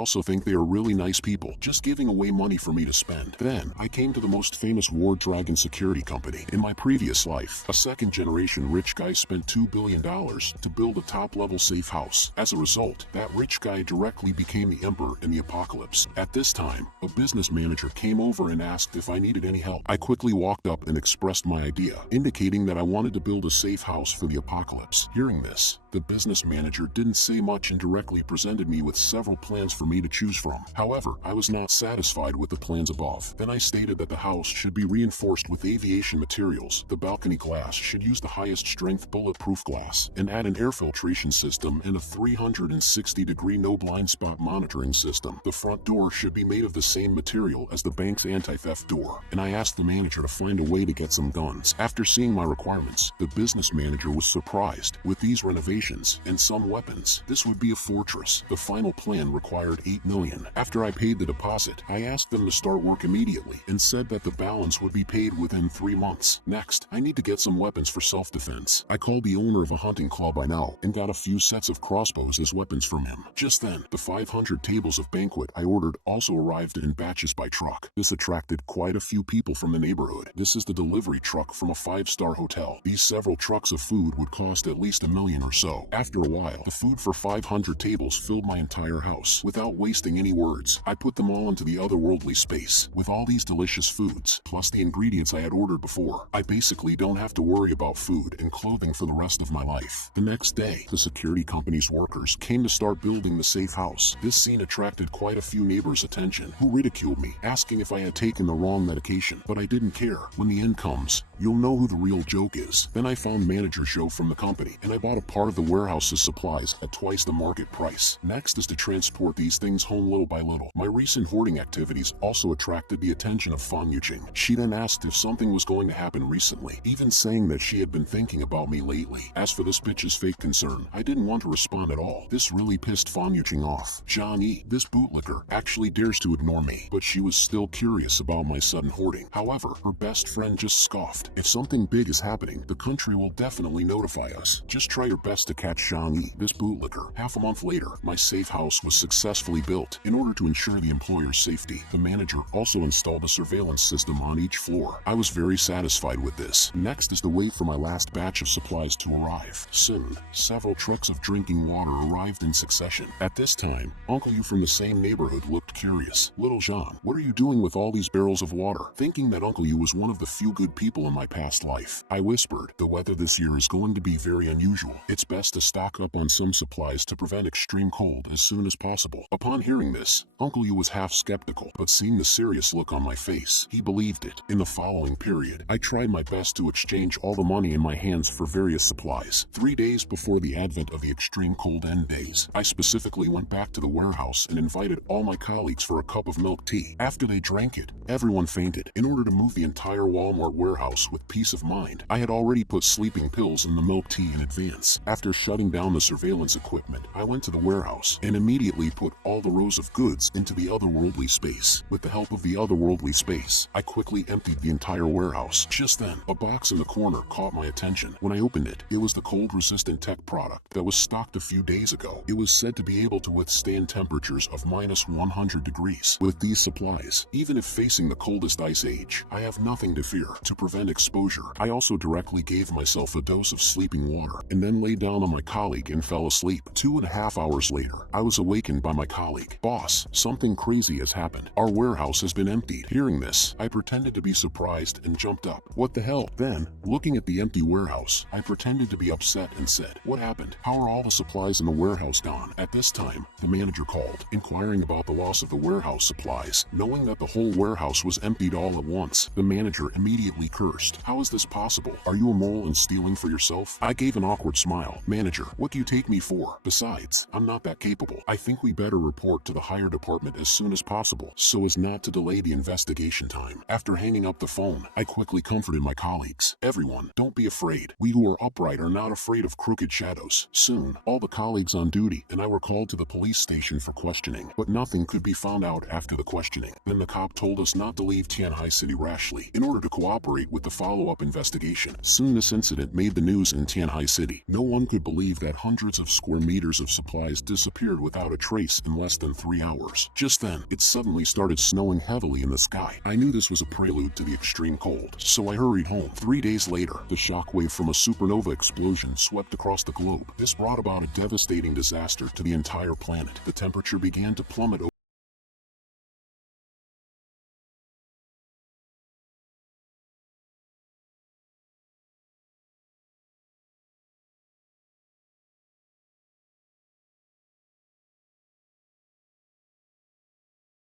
also think they are really nice people, just giving away money for me to spend. Then, I came to the most famous War Dragon security company. In my previous life, a second-generation rich guy spent $2 billion to build a top-level safe house. As a result, that rich guy directly became the emperor in the apocalypse. At this time, a business manager came over and asked if I needed any help. I quickly walked up and expressed my idea, indicating that I wanted to build a safe house for the apocalypse. Hearing this, the business manager didn't say much and directly presented me with several plans for me to choose from. However, I was not satisfied with the plans above. Then I stated that the house should be reinforced with aviation materials, the balcony glass should use the highest strength bulletproof glass, and add an air filtration system and a 360-degree no blind spot monitoring system. The front door should be made of the same material as the bank's anti-theft door, and I asked the manager to find a way to get some guns. After seeing my requirements, the business manager was surprised. With these renovations and some weapons, this would be a fortress. The final plan required $8 million. After I paid the deposit, I asked them to start work immediately and said that the balance would be paid within 3 months. Next, I need to get some weapons for self-defense. I called the owner of a hunting club I know and got a few sets of crossbows as weapons from him. Just then, the 500 tables of banquet I ordered also arrived in batches by truck. This attracted quite a few people from the neighborhood. This is the delivery truck from a 5-star hotel. These several trucks of food would cost at least $1 million or so. After a while, the food for 500 tables filled my entire house. Without wasting any words, I put them all into the otherworldly space. With all these delicious foods, plus the ingredients I had ordered before, I basically don't have to worry about food and clothing for the rest of my life. The next day, the security company's workers came to start building the safe house. This scene attracted quite a few neighbors' attention, who ridiculed me, asking if I had taken the wrong medication, but I didn't care. When the end comes, you'll know who the real joke is. Then I found Manager Joe from the company, and I bought a part of the warehouse's supplies at twice the market price. Next is to transport these things home little by little. My recent hoarding activities also attracted the attention of Fan Yuqing. She then asked if something was going to happen recently, even saying that she had been thinking about me lately. As for this bitch's fake concern, I didn't want to respond at all. This really pissed Fan Yuqing off. Zhang Yi, this bootlicker, actually dares to ignore me, but she was still curious about my sudden hoarding. However, her best friend just scoffed. If something big is happening, the country will definitely notify us. Just try your best to catch Zhang Yi, this bootlicker. Half a month later, my safe house was successfully built. In order to ensure the employer's safety, the manager also installed a surveillance system on each floor. I was very satisfied with this. Next is to wait for my last batch of supplies to arrive. Soon, several trucks of drinking water arrived in succession. At this time, Uncle Yu from the same neighborhood looked curious. Little Jean, what are you doing with all these barrels of water? Thinking that Uncle Yu was one of the few good people in my past life, I whispered, the weather this year is going to be very unusual. It's best to stock up on some supplies to prevent extreme cold as soon as possible. Upon hearing this, Uncle Yu was half skeptical, but seeing the serious look on my face, he believed it. In the following period, I tried my best to exchange all the money in my hands for various supplies. 3 days before the advent of the extreme cold end days, I specifically went back to the warehouse and invited all my colleagues for a cup of milk tea. After they drank it, everyone fainted. In order to move the entire Walmart warehouse with peace of mind, I had already put sleeping pills in the milk tea in advance. After shutting down the surveillance equipment, I went to the warehouse and immediately put all the rows of goods into the otherworldly space. With the help of the otherworldly space, I quickly emptied the entire warehouse. Just then, a box in the corner caught my attention. When I opened it, it was the cold-resistant tech product that was stocked a few days ago. It was said to be able to withstand temperatures of -100 degrees. With these supplies, even if facing the coldest ice age, I have nothing to fear. To prevent exposure, I also directly gave myself a dose of sleeping water and then lay down on my colleague and fell asleep. 2.5 hours later, I was awakened by my colleague. Boss, something crazy has happened. Our warehouse has been emptied. Hearing this, I pretended to be surprised and jumped up. What the hell? Then, looking at the empty warehouse, I pretended to be upset and said, what happened? How are all the supplies in the warehouse gone? At this time, the manager called, inquiring about the loss of the warehouse supplies. Knowing that the whole warehouse was emptied all at once, the manager immediately cursed. How is this possible? Are you a mole and stealing for yourself? I gave an awkward smile. Manager, what do you take me for? Besides, I'm not that capable. I think we better report to the higher department as soon as possible, so as not to delay the investigation time. After hanging up the phone, I quickly comforted my colleagues. Everyone, don't be afraid. We who are upright are not afraid of crooked shadows. Soon, all the colleagues on duty and I were called to the police station for questioning, but nothing could be found out after the questioning. Then the cop told us not to leave Tianhai City rashly in order to cooperate with the follow-up investigation. Soon this incident made the news in Tianhai City. No one could believe that hundreds of square meters of supplies disappeared without a trace in less than 3 hours. Just then, it suddenly started snowing heavily in the sky. I knew this was a prelude to the extreme cold, so I hurried home. 3 days later, the shockwave from a supernova explosion swept across the globe. This brought about a devastating disaster to the entire planet. The temperature began to plummet